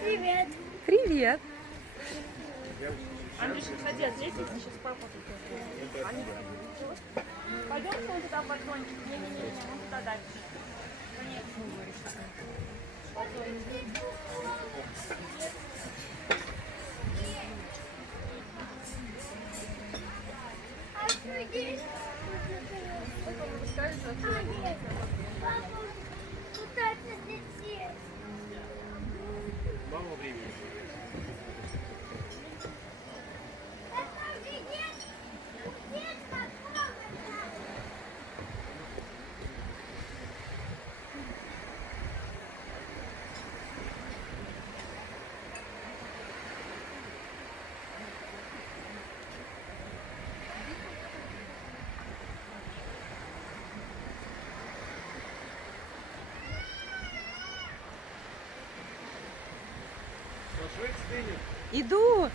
Привет. Привет. Андрюша, сходи от лестницы, сейчас папа тут. Они пойдемте вон туда под зонтик. Не-не-не, вон туда дальше. Конечно, говоришь. Офигеть. Папа, куда ты летишь? Мама времени. Офигеть. Офигеть, какого-то. Шашлык стынет. Иду.